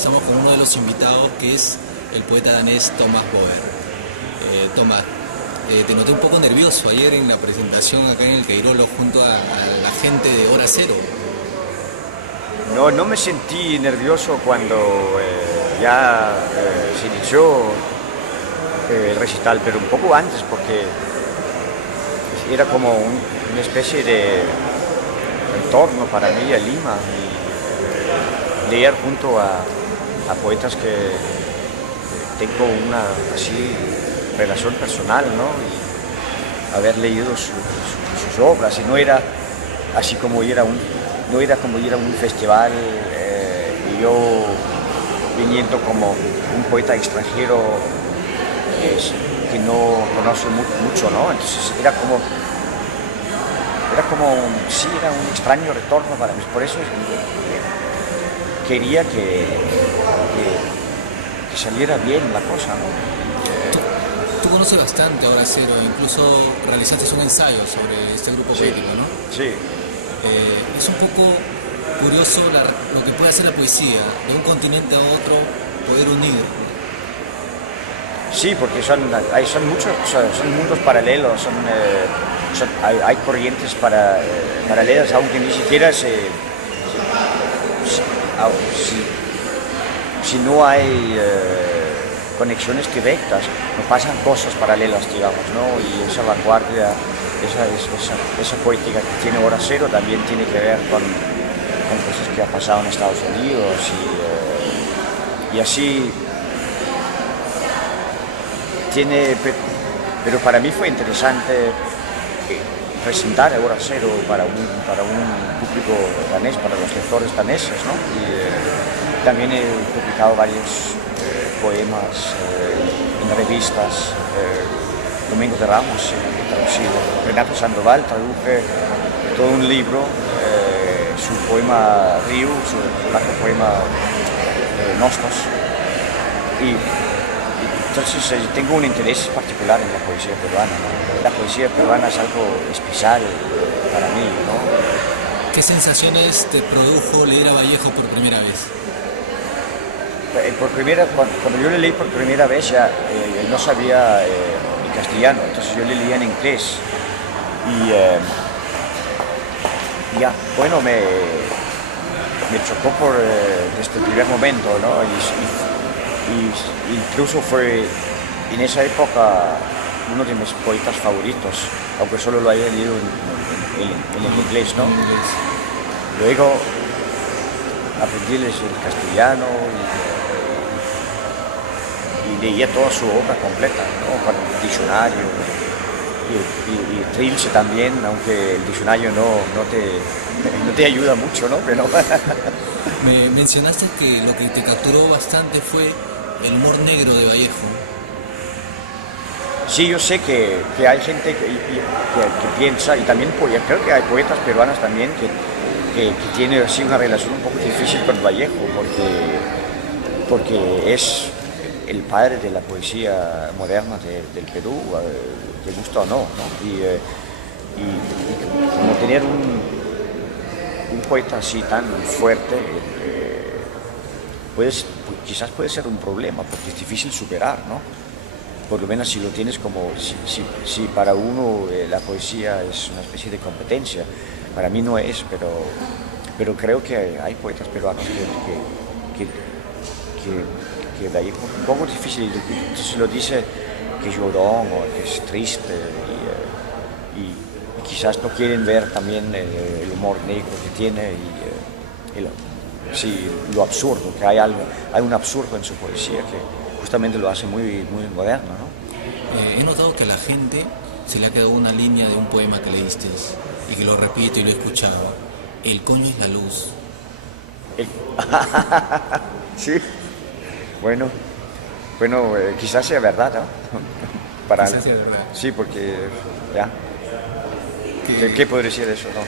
estamos con uno de los invitados que es el poeta danés Thomas Boer. Thomas, te noté un poco nervioso ayer en la presentación acá en el Queirolo junto a la gente de Hora Cero. No, no me sentí nervioso cuando ya se inició el recital, pero un poco antes, porque era como una especie de entorno para mí a Lima, y leer junto a poetas que tengo una así relación personal, ¿no? Y haber leído sus obras, y no era así como ir a un festival y yo viniendo como un poeta extranjero que no conoce mucho, ¿no? Entonces era un extraño retorno para mí. Por eso quería que saliera bien la cosa, ¿no? Tú conoces bastante Hora Cero, incluso realizaste un ensayo sobre este grupo poético, ¿no? Sí. Es un poco curioso lo que puede hacer la poesía, de un continente a otro, poder unir. Sí, porque son mundos paralelos, hay corrientes paralelas, aunque ni siquiera si no hay conexiones directas, no pasan cosas paralelas, digamos, ¿no? Y esa vanguardia, esa poética que tiene Hora Cero también tiene que ver con cosas que ha pasado en Estados Unidos, y así pero para mí fue interesante presentar Hora Cero para un público danés, para los lectores daneses, ¿no? Y también he publicado varios poemas en revistas. Domingo de Ramos he traducido, Renato Sandoval traduje todo un libro, su poema Río, su largo poema Nostos, y entonces tengo un interés particular en la poesía peruana, ¿no? La poesía peruana es algo especial para mí, ¿no? ¿Qué sensaciones te produjo leer a Vallejo por primera vez? Cuando yo le leí por primera vez ya no sabía el castellano, entonces yo le leía en inglés, y ya, bueno, me chocó desde el primer momento, ¿no? Y incluso fue en esa época uno de mis poetas favoritos, aunque solo lo haya leído en inglés, ¿no? Luego aprendí el castellano y leía toda su obra completa, ¿no? Con el diccionario y Trilce también, aunque el diccionario no te ayuda mucho, ¿no? Pero Me mencionaste que lo que te capturó bastante fue el humor negro de Vallejo. Sí, yo sé que hay gente que piensa, y también creo que hay poetas peruanos también que tienen así una relación un poco difícil con Vallejo, porque es el padre de la poesía moderna del Perú, te gusta o no, ¿no? Y como tener un poeta así tan fuerte, quizás puede ser un problema, porque es difícil superar, ¿no? Por lo menos si lo tienes como, si para uno la poesía es una especie de competencia, para mí no es, pero creo que hay poetas peruanos que de ahí es un poco difícil, entonces lo dice que es llorón o que es triste, y quizás no quieren ver también el humor negro que tiene lo absurdo, que hay un absurdo en su poesía que justamente lo hace muy, muy moderno, ¿no? He notado que a la gente se le ha quedado una línea de un poema que leíste y que lo repite y lo he escuchado. El coño es la luz. Sí, bueno, quizás sea verdad, ¿no? Quizás sea verdad. Sí, porque ya. ¿Qué podría decir de eso, no?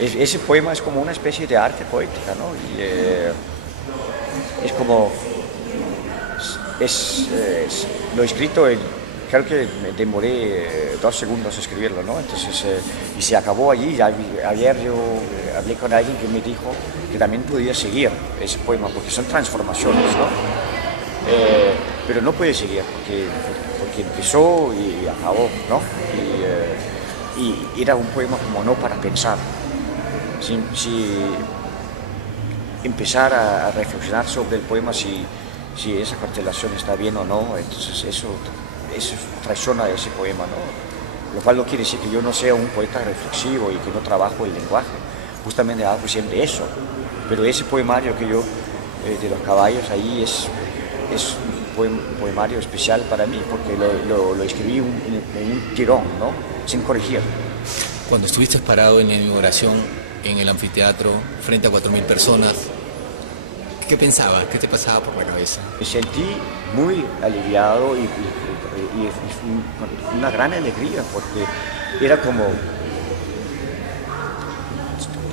Ese poema es como una especie de arte poética, ¿no? Y es como lo he escrito creo que me demoré 2 segundos a escribirlo, ¿no? Entonces, y se acabó allí. Ayer yo hablé con alguien que me dijo que también podía seguir ese poema, porque son transformaciones, ¿no? Pero no puede seguir, porque empezó y acabó, ¿no? Y era un poema como no para pensar. Si empezar a reflexionar sobre el poema, si esa constelación está bien o no, entonces eso traiciona ese poema, ¿no? Lo cual no quiere decir que yo no sea un poeta reflexivo y que no trabajo el lenguaje, justamente hago siempre eso, pero ese poemario que yo, de los caballos, ahí es un poemario especial para mí, porque lo escribí en un tirón, ¿no? Sin corregir. Cuando estuviste parado en la inauguración, en el anfiteatro, frente a 4.000 personas, ¿qué pensabas? ¿Qué te pasaba por la cabeza? Me sentí muy aliviado y una gran alegría, porque era como...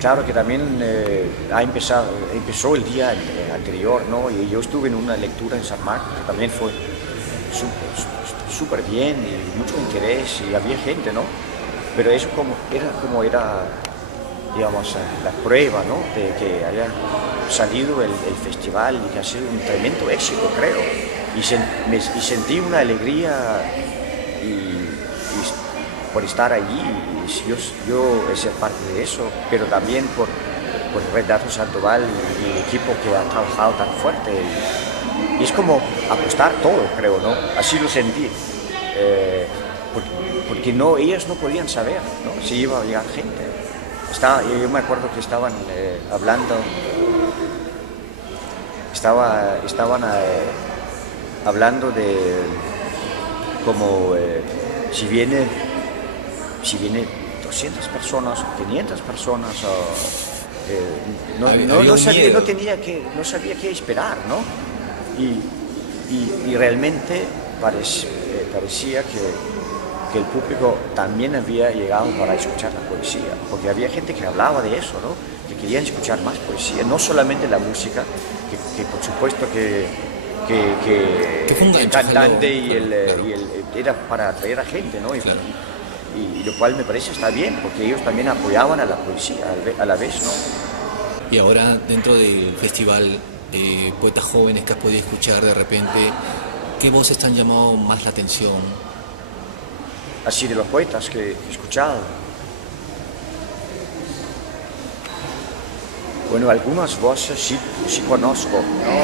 Claro que también empezó el día anterior, ¿no? Y yo estuve en una lectura en San Marcos, que también fue súper bien y mucho interés, y había gente, ¿no? Pero eso era, digamos, la prueba, ¿no? De que haya salido el festival y que ha sido un tremendo éxito, creo. Y sentí una alegría por estar allí, y yo ser parte de eso, pero también por Renato Sandoval y el equipo que ha trabajado tan fuerte. Y es como apostar todo, creo, ¿no? Así lo sentí. Porque ellos no podían saber, ¿no? Si iba a llegar gente. Yo me acuerdo que estaban hablando de como si viene 200 personas o 500 personas, no sabía qué esperar, ¿no? Y realmente parecía que el público también había llegado para escuchar la poesía, porque había gente que hablaba de eso, ¿no? Que querían escuchar más poesía, no solamente la música, que por supuesto que el cantante era para atraer a gente, ¿no? Claro. Y lo cual me parece está bien, porque ellos también apoyaban a la poesía a la vez, ¿no? Y ahora, dentro del festival de poetas jóvenes que has podido escuchar de repente, ¿qué voces te han llamado más la atención? Así de los poetas que he escuchado. Bueno, algunas voces sí conozco, ¿no?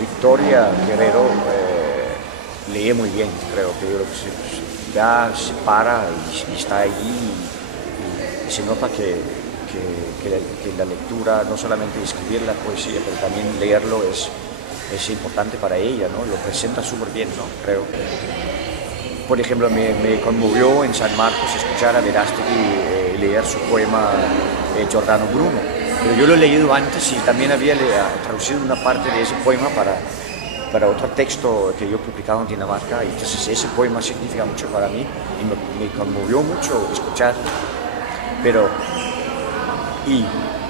Victoria Guerrero lee muy bien, creo que ya se para y está allí, y se nota que la lectura, no solamente escribir la poesía, pero también leerlo es importante para ella, ¿no? Lo presenta súper bien, ¿no? Creo. Por ejemplo, me conmovió en San Marcos escuchar a Verástegui leer su poema Giordano Bruno, pero yo lo he leído antes y también había traducido una parte de ese poema para otro texto que yo publicaba en Dinamarca, y entonces ese poema significa mucho para mí y me conmovió mucho escuchar. Pero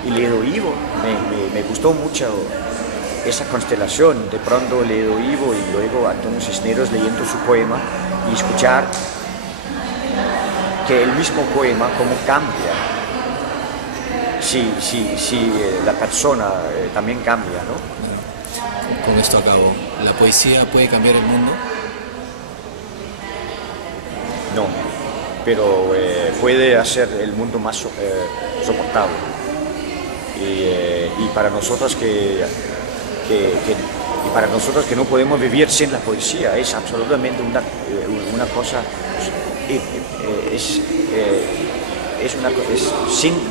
Ledo Ivo, me gustó mucho esa constelación, de pronto Ledo Ivo y luego Antonio Cisneros leyendo su poema y escuchar que el mismo poema cómo cambia si la persona también cambia, ¿no? Con esto acabo. ¿La poesía puede cambiar el mundo? No, pero puede hacer el mundo más soportable. Y para nosotros que no podemos vivir sin la poesía, es absolutamente una cosa,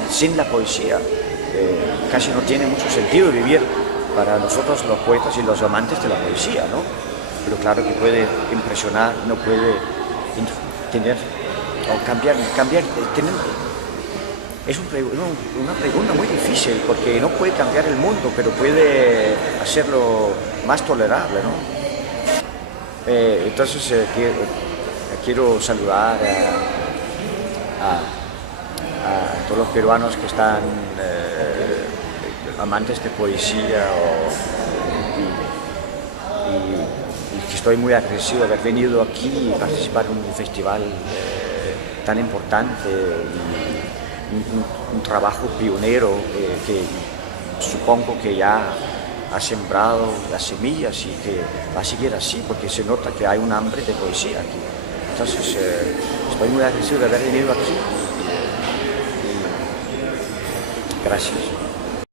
sin la poesía casi no tiene mucho sentido vivir para nosotros los poetas y los amantes de la poesía, ¿no? Pero claro que puede impresionar, no puede tener o cambiar. Es una pregunta muy difícil, porque no puede cambiar el mundo, pero puede hacerlo más tolerable, ¿no? Entonces quiero saludar a todos los peruanos que están amantes de poesía y que estoy muy agradecido de haber venido aquí y participar en un festival tan importante y un trabajo pionero que supongo que ya ha sembrado las semillas y que va a seguir así porque se nota que hay un hambre de poesía aquí. Entonces estoy muy agradecido de haber venido aquí y gracias.